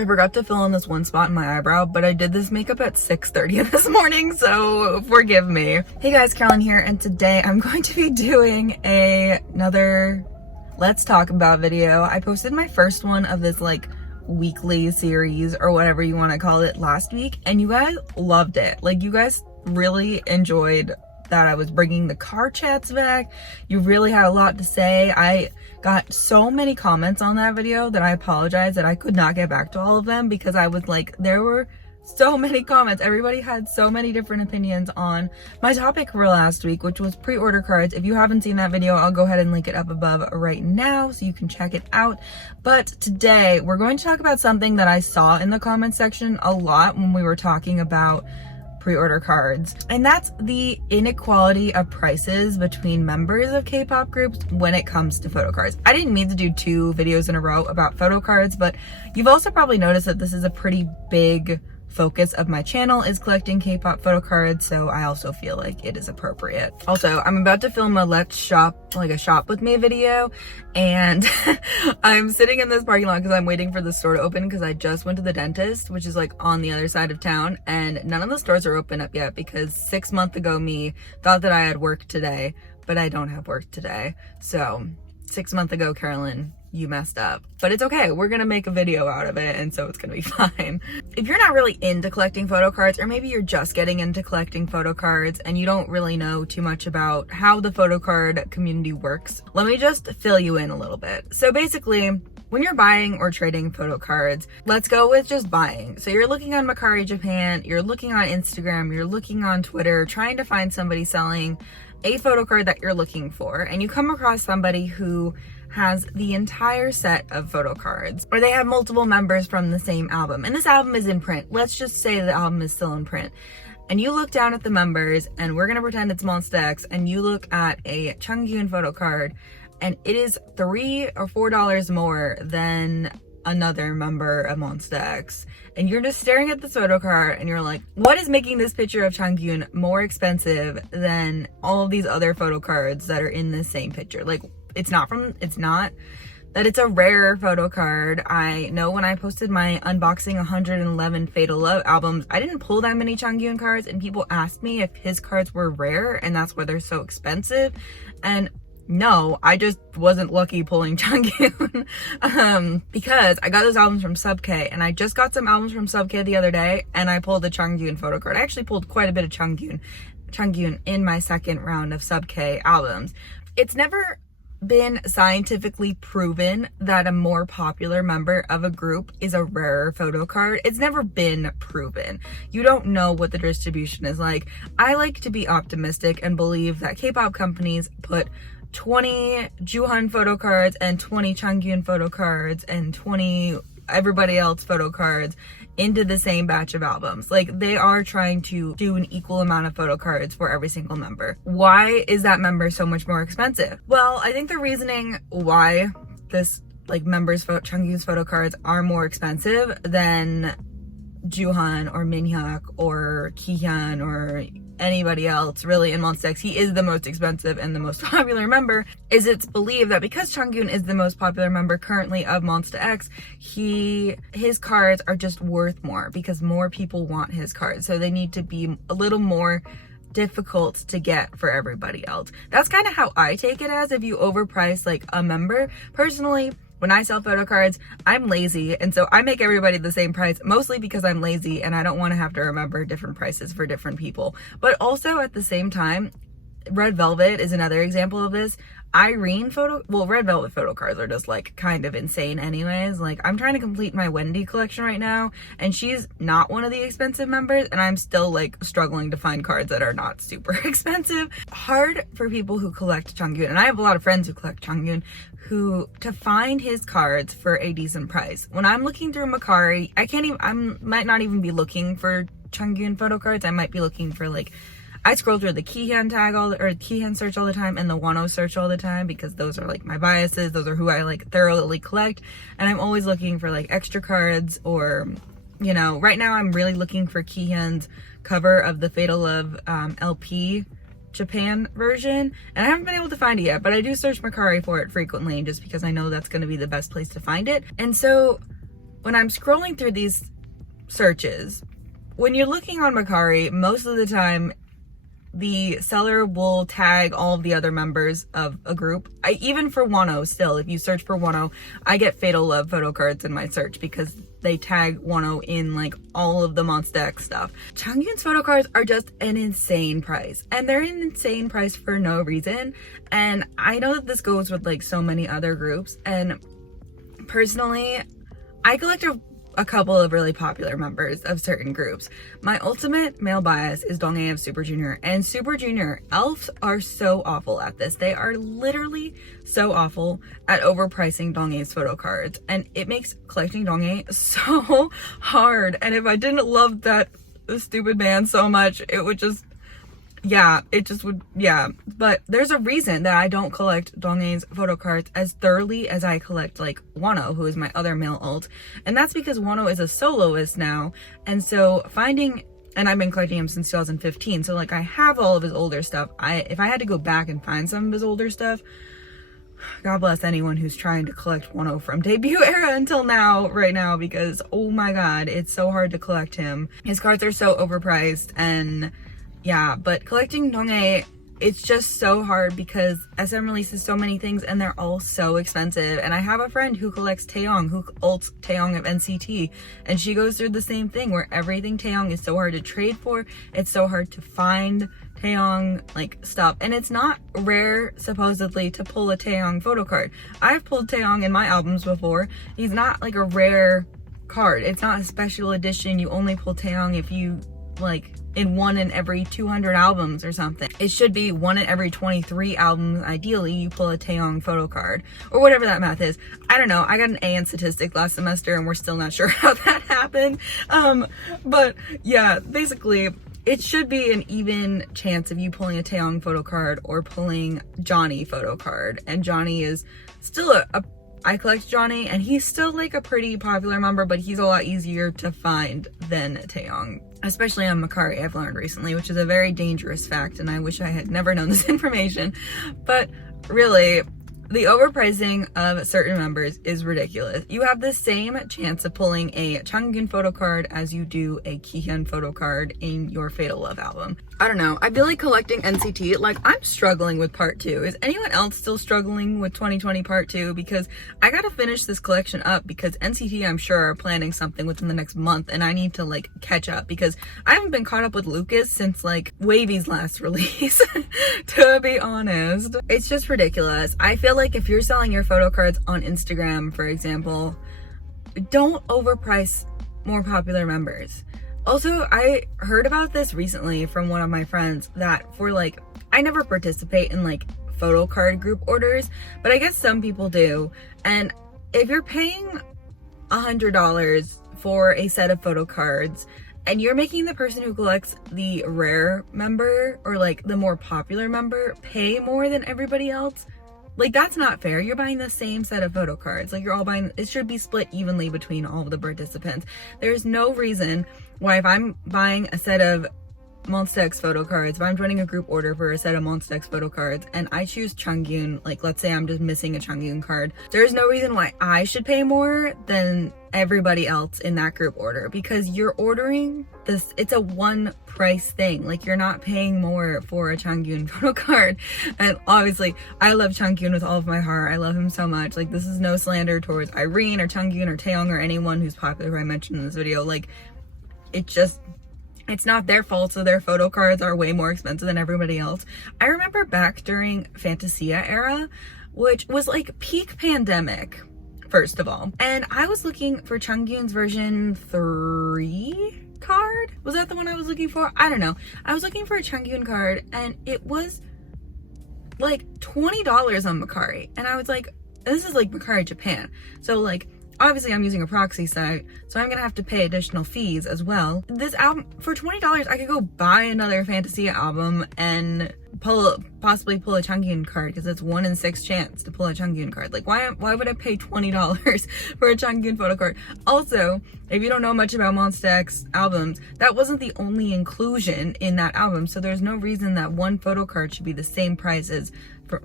I forgot to fill in this one spot in my eyebrow, but I did this makeup at 6:30 this morning, so forgive me. Hey guys, Carolyn here, and today I'm going to be doing another Let's Talk About video. I posted my first one of this like weekly series or whatever you want to call it last week, and you guys loved it. Like, you guys really enjoyed that I was bringing the car chats back. You really had a lot to say. I got so many comments on that video that I apologize that I could not get back to all of them, because I was like, there were so many comments. Everybody had so many different opinions on my topic for last week, which was pre-order cards. If you haven't seen that video, I'll go ahead and link it up above right now so you can check it out. But today we're going to talk about something that I saw in the comment section a lot when we were talking about pre-order cards, and that's the inequality of prices between members of K-pop groups when it comes to photocards. I didn't mean to do 2 videos in a row about photocards, but you've also probably noticed that this is a pretty big focus of my channel, is collecting K-pop photocards, so I also feel like it is appropriate. Also, I'm about to film a let's shop, like a shop with me video, and I'm sitting in this parking lot because I'm waiting for the store to open, because I just went to the dentist, which is like on the other side of town, and none of the stores are open up yet because 6 months ago me thought that I had work today, but I don't have work today. So 6 months ago, Carolyn, you messed up, but it's okay. We're gonna make a video out of it, and so it's gonna be fine. If you're not really into collecting photo cards, or maybe you're just getting into collecting photo cards and you don't really know too much about how the photo card community works, let me just fill you in a little bit. So basically, when you're buying or trading photo cards, let's go with just buying. So you're looking on Mercari Japan, you're looking on Instagram, you're looking on Twitter, trying to find somebody selling a photo card that you're looking for, and you come across somebody who has the entire set of photo cards, or they have multiple members from the same album, and this album is in print. Let's just say the album is still in print, and you look down at the members, and we're gonna pretend it's Monsta X, and you look at a Jungkook photo card, and it is $3 or $4 more than another member of Monsta X, and you're just staring at the photo card and you're like, what is making this picture of Jungkook more expensive than all of these other photo cards that are in the same picture? Like, it's not that it's a rare photo card. I know when I posted my unboxing 111 Fatal Love albums, I didn't pull that many Jungkook cards, and people asked me if his cards were rare and that's why they're so expensive, and no, I just wasn't lucky pulling Jungkook because I got those albums from Sub K, and I just got some albums from Sub K the other day, and I pulled the Jungkook photo card. I actually pulled quite a bit of Jungkook in my second round of Sub K albums. It's never been scientifically proven that a more popular member of a group is a rarer photo card. It's never been proven. You don't know what the distribution is like. I like to be optimistic and believe that K-pop companies put 20 Jooheon photo cards and 20 Jungkook photo cards and 20 everybody else photo cards into the same batch of albums. Like, they are trying to do an equal amount of photo cards for every single member. Why is that member so much more expensive? Well, I think the reasoning why this Jungkook's photo cards are more expensive than Jooheon or Minhyuk or Kihyun or anybody else really in Monsta X, he is the most expensive and the most popular member, is it's believed that because Jungkook is the most popular member currently of Monsta X, his cards are just worth more because more people want his cards, so they need to be a little more difficult to get for everybody else. That's kind of how I take it as if you overprice like a member. Personally, when I sell photo cards, I'm lazy, and so I make everybody the same price, mostly because I'm lazy and I don't want to have to remember different prices for different people. But also at the same time, Red Velvet is another example of this. Red Velvet photo cards are just like kind of insane anyways. Like, I'm trying to complete my Wendy collection right now, and she's not one of the expensive members, and I'm still like struggling to find cards that are not super expensive. Hard for people who collect Jungkook, and I have a lot of friends who collect Jungkook, to find his cards for a decent price. When I'm looking through Mercari, I might not even be looking for Jungkook photo cards. I might be looking for like, I scroll through the Kihyun Kihyun search all the time and the Wano search all the time, because those are like my biases. Those are who I like thoroughly collect. And I'm always looking for like extra cards, or, you know, right now I'm really looking for Kihyun's cover of the Fatal Love LP Japan version, and I haven't been able to find it yet, but I do search Mercari for it frequently just because I know that's going to be the best place to find it. And so when I'm scrolling through these searches, when you're looking on Mercari, most of the time the seller will tag all of the other members of a group. Even for Wano, still, if you search for Wano, I get Fatal Love Photocards in my search because they tag Wano in like all of the Monsta X stuff. Changyun's photocards are just an insane price, and they're an insane price for no reason. And I know that this goes with like so many other groups, and personally, I collect a couple of really popular members of certain groups. My ultimate male bias is Donghae of Super Junior, and Super Junior elves are so awful at this. They are literally so awful at overpricing Donghae's photo cards, and it makes collecting Donghae so hard. And if I didn't love that stupid man so much, it would just, yeah, it just would, yeah. But there's a reason that I don't collect Donghae's photo cards as thoroughly as I collect like Wano, who is my other male alt. And that's because Wano is a soloist now. And so and I've been collecting him since 2015. So like I have all of his older stuff. If I had to go back and find some of his older stuff, God bless anyone who's trying to collect Wano from debut era until now, right now, because oh my God, it's so hard to collect him. His cards are so overpriced, and yeah, but collecting Donghae, it's just so hard because SM releases so many things and they're all so expensive. And I have a friend who collects Taeyong, who ults Taeyong of NCT, and she goes through the same thing where everything Taeyong is so hard to trade for. It's so hard to find Taeyong like stuff, and it's not rare supposedly to pull a Taeyong photo card. I've pulled Taeyong in my albums before. He's not like a rare card. It's not a special edition. You only pull Taeyong if you like in 1 in every 200 albums or something. It should be 1 in every 23 albums. Ideally, you pull a Taeyong photo card or whatever that math is. I don't know. I got an A in statistics last semester and we're still not sure how that happened. But yeah, basically it should be an even chance of you pulling a Taeyong photo card or pulling Johnny photo card. And Johnny is still I collect Johnny, and he's still like a pretty popular member, but he's a lot easier to find than Taeyong, especially on Mercari, I've learned recently, which is a very dangerous fact, and I wish I had never known this information. But really, the overpricing of certain members is ridiculous. You have the same chance of pulling a Changyun photo card as you do a Kihyun photo card in your Fatal Love album. I don't know. I feel like collecting NCT, like I'm struggling with part 2. Is anyone else still struggling with 2020 part 2? Because I gotta finish this collection up because NCT, I'm sure, are planning something within the next month, and I need to like catch up because I haven't been caught up with Lucas since like Wavy's last release, to be honest. It's just ridiculous. I feel like if you're selling your photo cards on Instagram, for example, don't overprice more popular members. Also, I heard about this recently from one of my friends that for like, I never participate in like photo card group orders, but I guess some people do. And if you're paying $100 for a set of photo cards and you're making the person who collects the rare member or like the more popular member pay more than everybody else, like that's not fair. You're buying the same set of photo cards. Like you're all buying, it should be split evenly between all of the participants. There's no reason why if I'm buying a set of Monsta X photo cards, if I'm joining a group order for a set of Monsta X photo cards and I choose Changyun, like let's say I'm just missing a Changyun card, there's no reason why I should pay more than everybody else in that group order, because you're ordering this, it's a one price thing. Like you're not paying more for a Changyun photo card. And obviously I love Changyun with all of my heart. I love him so much. Like this is no slander towards Irene or Changyun or Taeyong or anyone who's popular who I mentioned in this video. Like it's not their fault, so their photo cards are way more expensive than everybody else. I remember back during Fantasia era, which was like peak pandemic, first of all. And I was looking for Changyun's version 3 card. Was that the one I was looking for? I don't know. I was looking for a Changyun card and it was like $20 on Mercari. And I was like, this is like Mercari Japan. So like, obviously I'm using a proxy site, so I'm gonna have to pay additional fees as well. This album, for $20, I could go buy another Fantasia album and possibly pull a Changyun card, because it's 1 in 6 chance to pull a Changyun card. Like why would I pay $20 for a Changyun photo card? Also, if you don't know much about Monsta X albums, that wasn't the only inclusion in that album, so there's no reason that one photo card should be the same price as for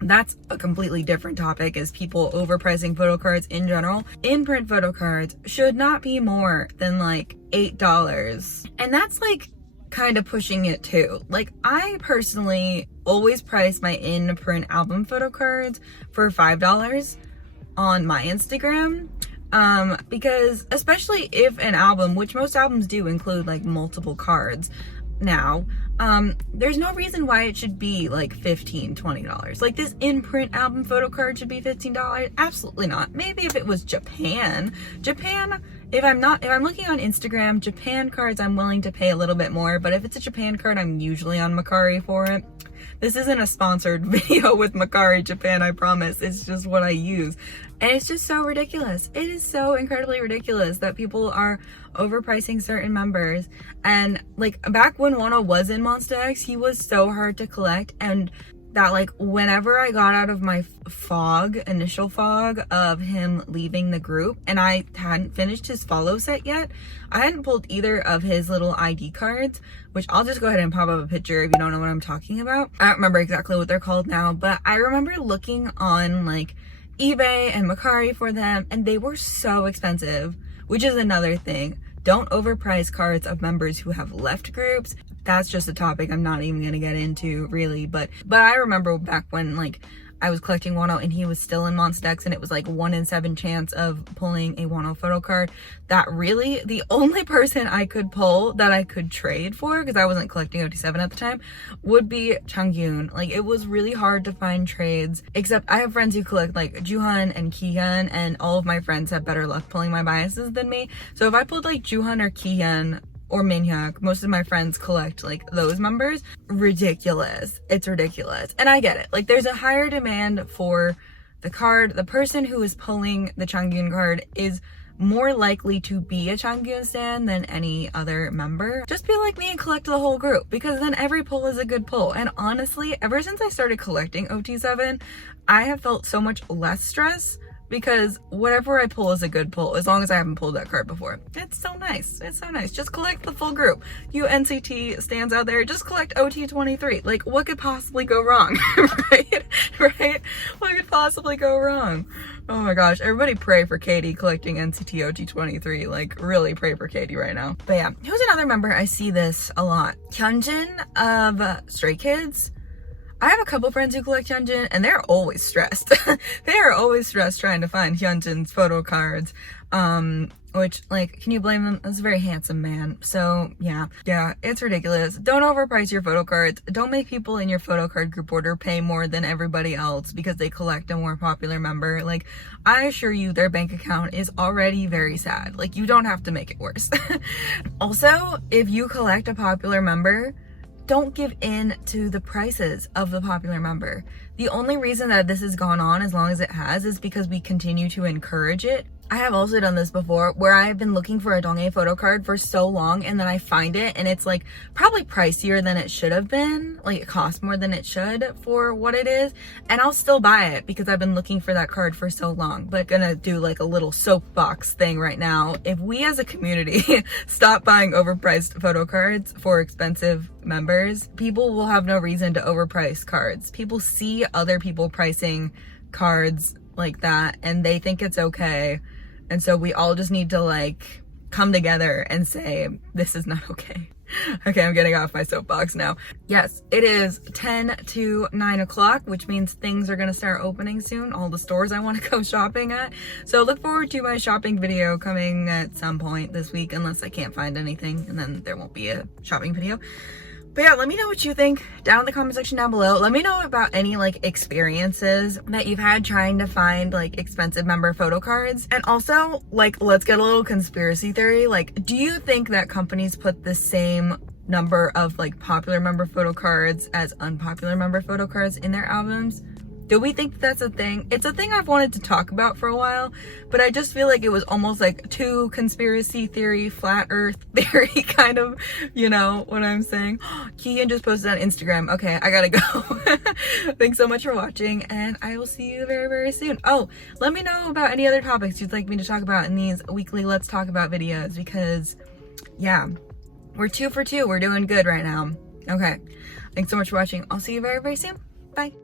That's a completely different topic, is people overpricing photo cards in general. In-print photo cards should not be more than like $8. And that's like kind of pushing it too. Like, I personally always price my in-print album photo cards for $5 on my Instagram. Because especially if an album, which most albums do include like multiple cards now, there's no reason why it should be like $15, $20. Like, this in-print album photo card should be $15. Absolutely not. Maybe if it was Japan, if I'm looking on Instagram, Japan cards, I'm willing to pay a little bit more, but if it's a Japan card, I'm usually on Mercari for it. This isn't a sponsored video with Mercari Japan, I promise. It's just what I use. And it's just so ridiculous. It is so incredibly ridiculous that people are overpricing certain members. And like, back when Wano was in Monsta X, he was so hard to collect, and that like whenever I got out of my initial fog of him leaving the group, and I hadn't finished his follow set yet, I hadn't pulled either of his little ID cards, which I'll just go ahead and pop up a picture if you don't know what I'm talking about. I don't remember exactly what they're called now, but I remember looking on like eBay and Mercari for them, and they were so expensive, which is another thing. Don't overprice cards of members who have left groups. That's just a topic I'm not even gonna get into really, but I remember back when like I was collecting Wano and he was still in Monsta X, and it was like 1 in 7 chance of pulling a Wano photo card. That really, the only person I could pull that I could trade for, because I wasn't collecting OT7 at the time, would be Changyun. Like, it was really hard to find trades, except I have friends who collect like Juhan and Kihyun, and all of my friends have better luck pulling my biases than me. So if I pulled like Juhan or Kihyun or Minhyuk, most of my friends collect like those members. Ridiculous. It's ridiculous. And I get it. Like, there's a higher demand for the card. The person who is pulling the Changyun card is more likely to be a Changyun stan than any other member. Just be like me and collect the whole group, because then every pull is a good pull. And honestly, ever since I started collecting OT7, I have felt so much less stress, because whatever I pull is a good pull, as long as I haven't pulled that card before. It's so nice. It's so nice. Just collect the full group. You NCT stands out there, just collect OT23. Like, what could possibly go wrong? Right? What could possibly go wrong? Oh my gosh, everybody pray for Katie collecting NCT OT23. Like, really pray for Katie right now. But yeah, who's another member? I see this a lot. Hyunjin of Stray Kids. I have a couple friends who collect Hyunjin, and they're always stressed. They are always stressed trying to find Hyunjin's photo cards. Which, like, can you blame them? That's a very handsome man. So yeah, it's ridiculous. Don't overprice your photo cards. Don't make people in your photo card group order pay more than everybody else because they collect a more popular member. Like, I assure you, their bank account is already very sad. Like, you don't have to make it worse. Also, if you collect a popular member, don't give in to the prices of the popular member. The only reason that this has gone on as long as it has is because we continue to encourage it. I have also done this before, where I've been looking for a Donghae photo card for so long, and then I find it and it's like probably pricier than it should have been. Like, it costs more than it should for what it is, and I'll still buy it because I've been looking for that card for so long. But gonna do like a little soapbox thing right now. If we as a community stop buying overpriced photo cards for expensive members, people will have no reason to overprice cards. People see other people pricing cards like that and they think it's okay. And so we all just need to like come together and say, this is not okay. Okay, I'm getting off my soapbox now. Yes, it is 10 to 9 o'clock, which means things are gonna start opening soon. All the stores I wanna go shopping at. So look forward to my shopping video coming at some point this week, unless I can't find anything, and then there won't be a shopping video. But yeah, let me know what you think down in the comment section down below. Let me know about any like experiences that you've had trying to find like expensive member photo cards. And also, like, let's get a little conspiracy theory. Like, do you think that companies put the same number of like popular member photo cards as unpopular member photo cards in their albums? Do we think that's a thing? It's a thing I've wanted to talk about for a while, but I just feel like it was almost like too conspiracy theory, flat earth theory kind of, you know what I'm saying? Kihyun just posted on Instagram. Okay, I gotta go. Thanks so much for watching, and I will see you very, very soon. Oh, let me know about any other topics you'd like me to talk about in these weekly Let's Talk About videos, because yeah, we're 2 for 2. We're doing good right now. Okay, thanks so much for watching. I'll see you very, very soon. Bye.